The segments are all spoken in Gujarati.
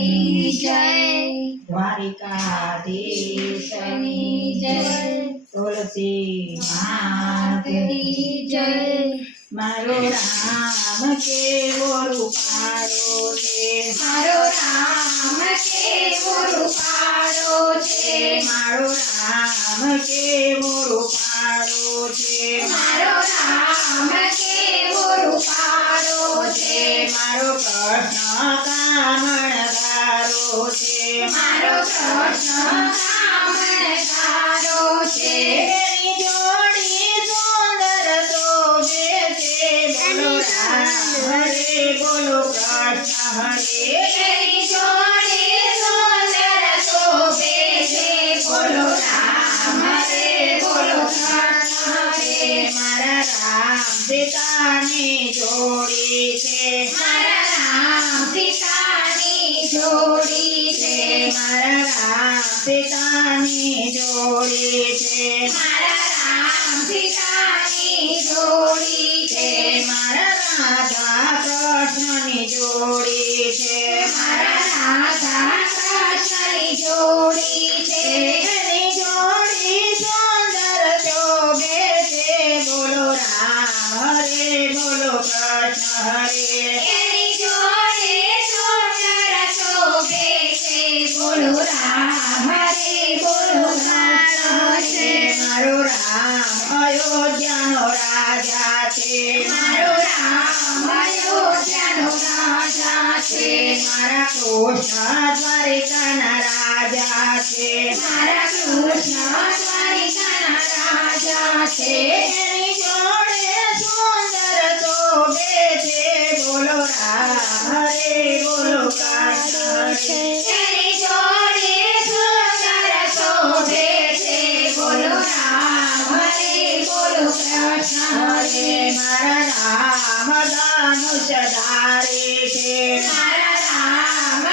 ની જય દ્વારિકાધીશની જય તુલસી માતની જય મારો રામ કેવો રૂપાળો છે મારો રામ કેવો રૂપાળો છે મારો રામ કેવો રૂપાળો છે મારો રામ કેવો રૂપાળો છે મારો કૃષ્ણ કામણગારો છે મારો કૃષ્ણ કામણગારો છે એની જોડી સુંદર શોભે છે બોલો રામ હરે બોલો કૃષ્ણ હરે એની જોડી સુંદર શોભે છે બોલો રામ રે બોલો કૃષ્ણ હરે મારા રામ સીતાની જોડી છે મારા રામ સીતાની જોડી છે મારા રામ સીતાની જોડી છે મારા રામ સીતાની જોડી છે મારા રાધા કૃષ્ણની જોડી છે મારા રાધા કૃષ્ણની જોડી છે એની જોડી સુંદર શોભે છે બોલો રામ હરે બોલો કૃષ્ણ હરે એની જોડી સુંદર શોભે છે બોલો રામ હરે બોલો કૃષ્ણ છે મારો રામ અયોધ્યાનો રાજા છે મારો રામ અયોધ્યાનો રાજા છે મારા કૃષ્ણ દ્વારિકાના રાજા છે મારા કૃષ્ણ દ્વારિકાના રાજા છે એની જોડે સુંદર શોભે છે બોલો રામ હરે બોલો કૃષ્ણ હરે એની જોડી સુંદર શોભે છે બોલો રામ હરે બોલો કૃષ્ણ હરે મારા રામ ધનુષધારી છે મારા રામ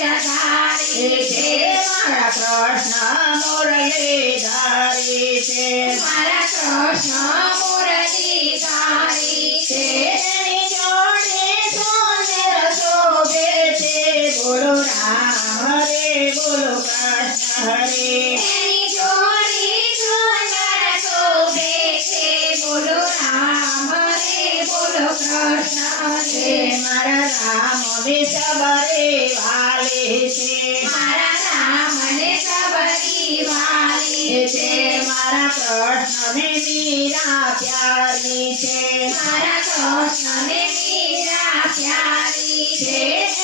ધનુષધારી છે મારા કૃષ્ણ મુરલીધારી છે મારા કૃષ્ણ મુરલીધારી છે એની જોડે સુંદર શોભે છે બોલો રામ હરે બોલો કૃષ્ણ હરે એની જોડી સુંદર શોભે છે બોલો રામ હરે બોલો કૃષ્ણ હરે મારા રામ વિષબરે વાલે છે મારા રામને સબરી વાલી છે મારા કૃષ્ણને મીરા પ્યારી છે મારા કૃષ્ણને મીરા પ્યારી છે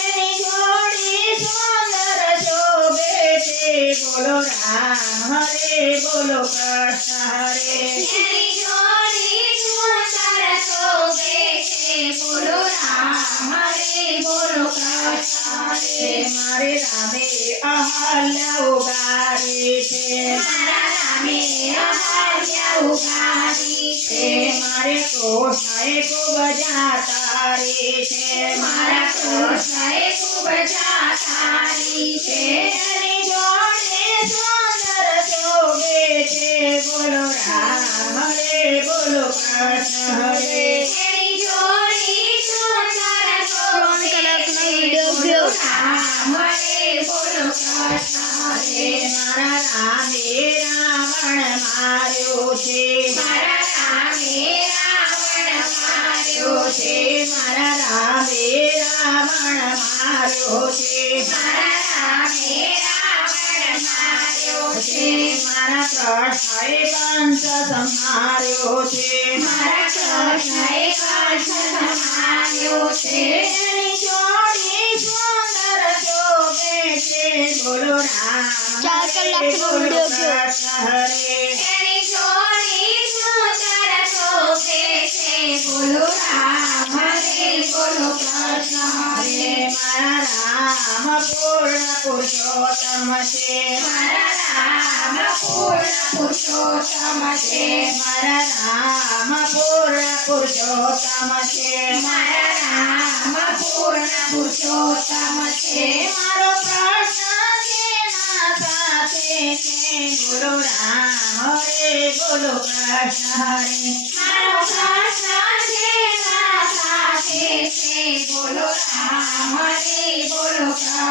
એની જોડી સુંદર શોભે છે બોલો રામ હરે બોલો કૃષ્ણ હરે એની જોડી સુંદર શોભે છે બોલો રામ હરે બોલો કૃષ્ણ હરે મારે રામે અહલ્યા ઉગારી છે મારા રામે અહલ્યા ઉગારી છે મારે કૃષ્ણએ ખૂબ જાતારી છે મારા કૃષ્ણએ ખૂબ જાતારી છે એની જોડે સુંદર શોભે છે બોલો રામ હરે બોલો કૃષ્ણ હરે એની જોડી સુંદર શોભે છે બોલો રામ હરે બોલો કૃષ્ણ હરે મારા રામે રાવણ માર્યો છે મારા રામે રાવણ માર્યો છે મારા રામે રાવણ માર્યો છે મારા રામે રાવણ માર્યો છે મારા કૃષ્ણએ કંસ સંહાર્યો છે મારા કૃષ્ણએ કંસ સંહાર્યો છે એની જોડી સુંદર શોભે છે બોલો રામ 4 કલાકનો બોલો વિડિયો કૃષ્ણ હરે એની જોડી સુંદર શોભે છે બોલો રામ હરે બોલો કૃષ્ણ હરે મારા રામ પૂર્ણ પુરુષોત્તમ છે મારા રામ પૂર્ણ પુરુષોત્તમ છે મારા રામ પૂર્ણ પુરુષોત્તમ છે મારા રામ પૂર્ણ પુરુષોત્તમ છે મારો પ્રશ્ન જેના સાથે છે બોલો રામ હરે બોલો કૃષ્ણ હરે મારો કૃષ્ણ જેના સાથે છે બોલો રામ હરે બોલો કૃષ્ણ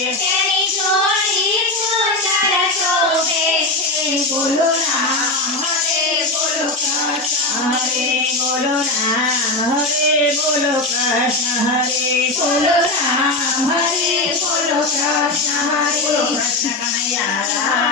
તેની જોડી સુંદર શોભે છે. બોલો રામ હરે બોલો કૃષ્ણ હરે બોલો રામ હરે બોલો કૃષ્ણ હરે બોલો રામ હરે બોલો કૃષ્ણ બોલો હરે કૃષ્ણ કનૈયા લાલ